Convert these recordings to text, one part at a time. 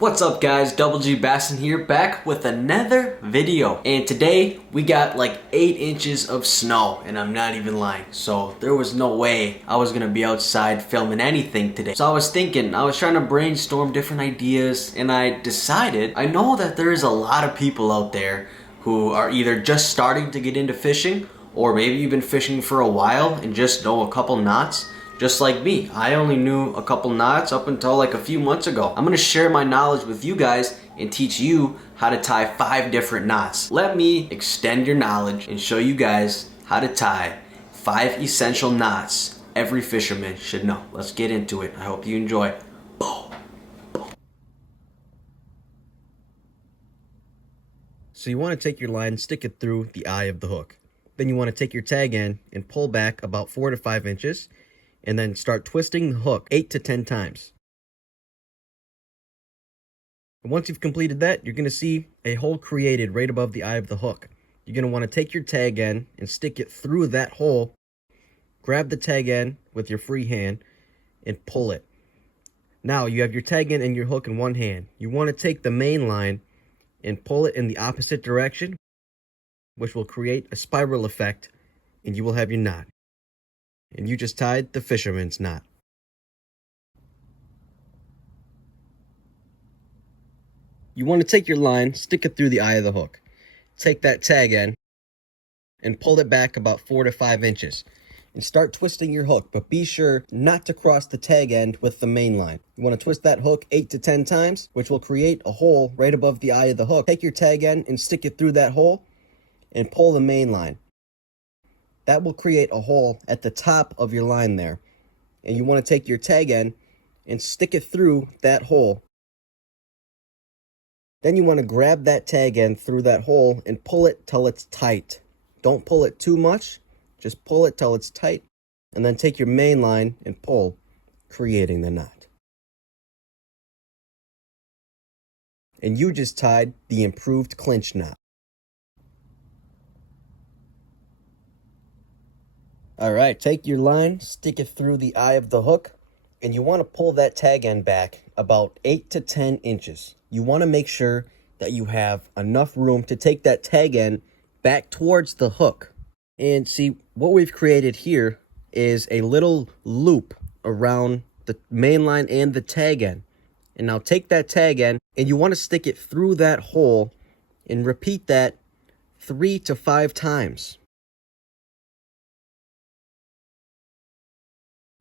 What's up guys, Double G Bassin here, back with another video. And today we got like 8 inches of snow, and I'm not even lying. So there was no way I was gonna be outside filming anything today. So I was trying to brainstorm different ideas, and I decided, I know that there is a lot of people out there who are either just starting to get into fishing, or maybe you've been fishing for a while and just know a couple knots. Just like me, I only knew a couple knots up until like a few months ago. I'm gonna share my knowledge with you guys and teach you how to tie 5 different knots. Let me extend your knowledge and show you guys how to tie 5 essential knots every fisherman should know. Let's get into it. I hope you enjoy. So you want to take your line, stick it through the eye of the hook. Then you want to take your tag end and pull back about 4 to 5 inches. And then start twisting the hook 8 to 10 times. And once you've completed that, you're going to see a hole created right above the eye of the hook. You're going to want to take your tag end and stick it through that hole. Grab the tag end with your free hand and pull it. Now you have your tag end and your hook in one hand. You want to take the main line and pull it in the opposite direction, which will create a spiral effect, and you will have your knot. And you just tied the fisherman's knot. You want to take your line, stick it through the eye of the hook. Take that tag end and pull it back about 4 to 5 inches. And start twisting your hook, but be sure not to cross the tag end with the main line. You want to twist that hook 8 to 10 times, which will create a hole right above the eye of the hook. Take your tag end and stick it through that hole and pull the main line. That will create a hole at the top of your line there. And you want to take your tag end and stick it through that hole. Then you want to grab that tag end through that hole and pull it till it's tight. Don't pull it too much, just pull it till it's tight. And then take your main line and pull, creating the knot. And you just tied the improved clinch knot. Alright, take your line, stick it through the eye of the hook, and you want to pull that tag end back about 8 to 10 inches. You want to make sure that you have enough room to take that tag end back towards the hook. And see, what we've created here is a little loop around the main line and the tag end. And now take that tag end, and you want to stick it through that hole and repeat that 3 to 5 times.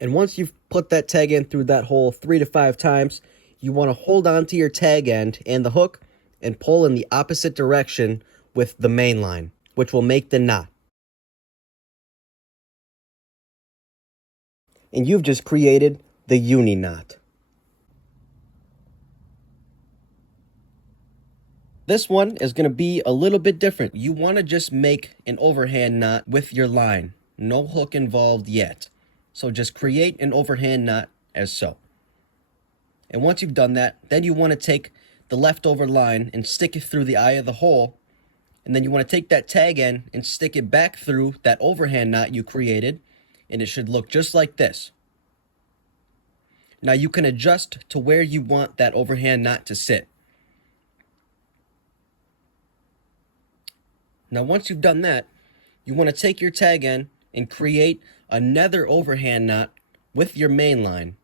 And once you've put that tag end through that hole 3 to 5 times, you want to hold on to your tag end and the hook and pull in the opposite direction with the main line, which will make the knot. And you've just created the uni knot. This one is going to be a little bit different. You want to just make an overhand knot with your line. No hook involved yet. So just create an overhand knot as so. And once you've done that, then you want to take the leftover line and stick it through the eye of the hole. And then you want to take that tag end and stick it back through that overhand knot you created. And it should look just like this. Now you can adjust to where you want that overhand knot to sit. Now once you've done that, you want to take your tag end and create another overhand knot with your main line.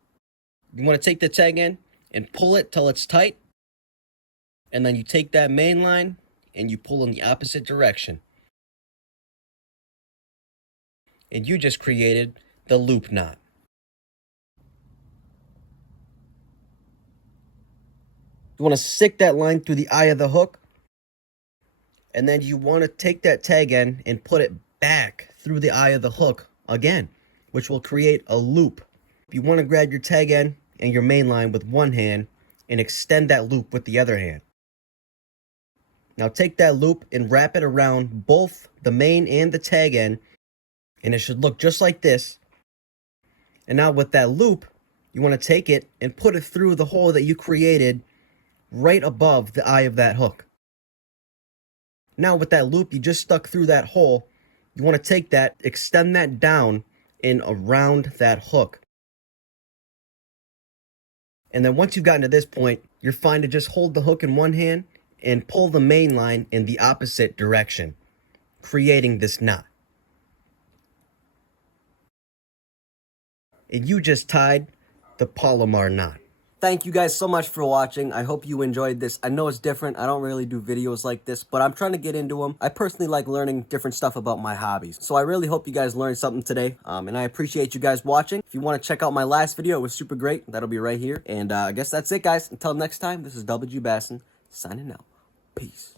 You want to take the tag end and pull it till it's tight, and then you take that main line and you pull in the opposite direction. And you just created the loop knot. You want to stick that line through the eye of the hook, and then you want to take that tag end and put it back through the eye of the hook again, which will create a loop. You want to grab your tag end and your main line with one hand and extend that loop with the other hand. Now take that loop and wrap it around both the main and the tag end, and it should look just like this. And now with that loop, you want to take it and put it through the hole that you created right above the eye of that hook. Now with that loop you just stuck through that hole, you want to take that, extend that down and around that hook. And then once you've gotten to this point, you're fine to just hold the hook in one hand and pull the main line in the opposite direction, creating this knot. And you just tied the palomar knot. Thank you guys so much for watching. I hope you enjoyed this. I know it's different. I don't really do videos like this, but I'm trying to get into them. I personally like learning different stuff about my hobbies. So I really hope you guys learned something today. And I appreciate you guys watching. If you want to check out my last video, it was super great. That'll be right here. And I guess that's it, guys. Until next time, this is WG Basson signing out. Peace.